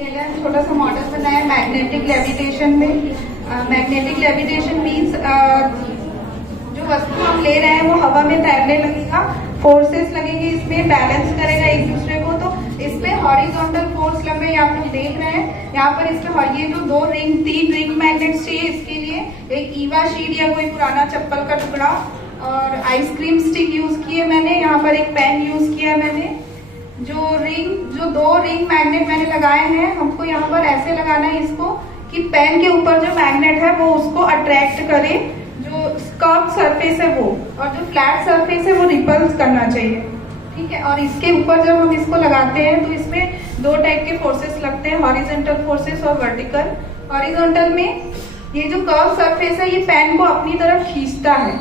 छोटा सा मॉडल बनाया मैग्नेटिक लेविटेशन में। मैग्नेटिक लेविटेशन मीन्स जो वस्तु हम ले रहे हैं वो हवा में तैरने लगेगा, फोर्सेस लगेंगे, इसमें बैलेंस करेगा एक दूसरे को। तो इसमें हॉरिजॉन्टल फोर्स लग रहे हैं, आप लोग देख रहे हैं यहाँ पर। इसमें ये जो तीन रिंग मैग्नेट्स चाहिए इसके लिए, एक ईवा शीट या कोई पुराना चप्पल का टुकड़ा और आइसक्रीम स्टिक यूज किए मैंने। यहाँ पर एक पेन यूज किया मैंने। जो दो रिंग मैग्नेट मैंने लगाए हैं, हमको यहाँ पर ऐसे लगाना है इसको कि पेन के ऊपर जो मैग्नेट है वो उसको अट्रैक्ट करे, जो कर्व सरफेस है वो, और जो फ्लैट सरफेस है वो रिपल्स करना चाहिए, ठीक है। और इसके ऊपर जब हम इसको लगाते हैं तो इसमें दो टाइप के फोर्सेस लगते हैं, हॉरिजॉन्टल फोर्सेस और वर्टिकल। हॉरिजॉन्टल में ये जो कर्व सरफेस है ये पेन को अपनी तरफ खींचता है।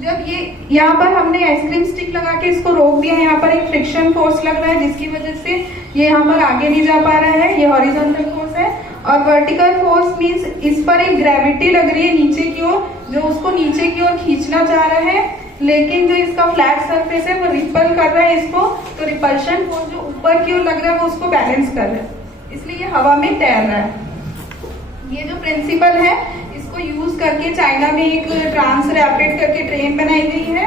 जब ये यहाँ पर हमने आइसक्रीम स्टिक लगा के इसको रोक दिया है, यहाँ पर एक फ्रिक्शन फोर्स लग रहा है जिसकी वजह से ये यहाँ पर आगे नहीं जा पा रहा है, ये हॉरिजॉन्टल फोर्स है। और वर्टिकल फोर्स मींस इस पर एक ग्रेविटी लग रही है नीचे की ओर, जो उसको नीचे की ओर खींचना चाह रहा है, लेकिन जो इसका फ्लैट सरफेस है वो रिपल कर रहा है इसको। तो रिपल्शन फोर्स जो ऊपर की ओर लग रहा है वो उसको बैलेंस कर रहा है, इसलिए ये हवा में तैर रहा है। ये जो प्रिंसिपल है इसको यूज करके चाइना में एक ट्रांस रैपिड करके ट्रेन बनाई गई है,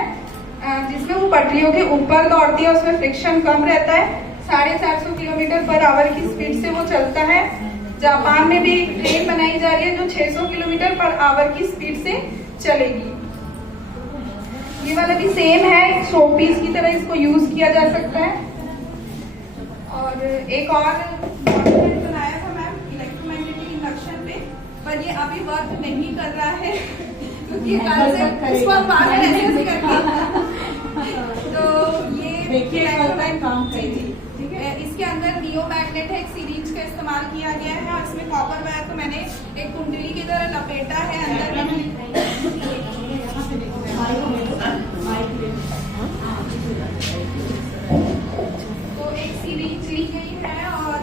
जिसमें वो पटरियों के ऊपर दौड़ती है, उसमें फ्रिक्शन कम रहता है। 750 किलोमीटर पर आवर की स्पीड से वो चलता है। जापान में भी एक ट्रेन बनाई जा रही है जो 600 किलोमीटर पर आवर की स्पीड से चलेगी। ये वाला भी सेम है, एक शो पीस की तरह इसको यूज किया जा सकता है। और एक और बनाया था मैम इलेक्ट्रोमैग्नेटिक इंडक्शन पे, पर ये अभी वर्क नहीं कर रहा है क्योंकि कल से उसको हम बाद में ऐसे करते। तो ये काम करेगी, ठीक है। इसके अंदर नियो मैग्नेट है, एक सीरीज का इस्तेमाल किया गया है और इसमें कॉपर वायर को मैंने एक कुंडली की तरह लपेटा है अंदर में। तो एक सीरीज ली गई है और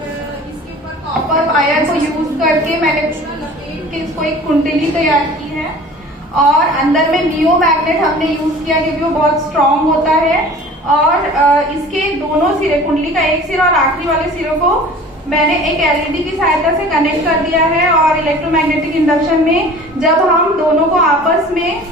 इसके ऊपर कॉपर वायर को यूज करके मैंने पूरा लपेट के इसको एक कुंडली तैयार की है। और अंदर में नियो मैग्नेट हमने यूज किया क्योंकि वो बहुत स्ट्रॉन्ग होता है। और इसके दोनों सिरे, कुंडली का एक सिरा और आखिरी वाले सिरों को मैंने एक एलईडी की सहायता से कनेक्ट कर दिया है। और इलेक्ट्रोमैग्नेटिक इंडक्शन में जब हम दोनों को आपस में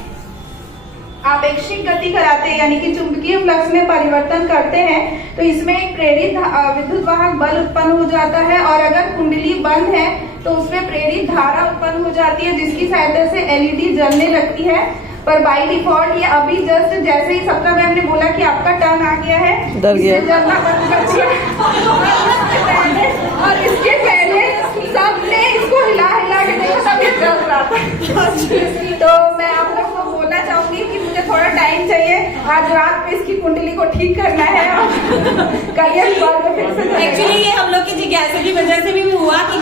आपेक्षिक गति कराते हैं, यानी कि चुंबकीय फ्लक्स में परिवर्तन करते हैं, तो इसमें एक प्रेरित विद्युत वाहक बल उत्पन्न हो जाता है। और अगर कुंडली बंद है तो उसमें प्रेरित धारा उत्पन्न हो जाती है, जिसकी सहायता से एलईडी जलने लगती है। पर बाय डिफॉल्ट ये अभी जस्ट जैसे ही सपना मैम ने बोला कि आपका टर्न आ गया है, इससे जलना बंद कर दिया। और इसके पहले सबने इसको हिला हिला के देखा, सब ये जल रहा था। तो मैं आप लोग को बोलना चाहूंगी कि मुझे थोड़ा टाइम चाहिए, आज रात में इसकी कुंडली को ठीक करना है और कल फिर से। एक्चुअली ये हम लोग की जिज्ञासा की वजह से भी हुआ कि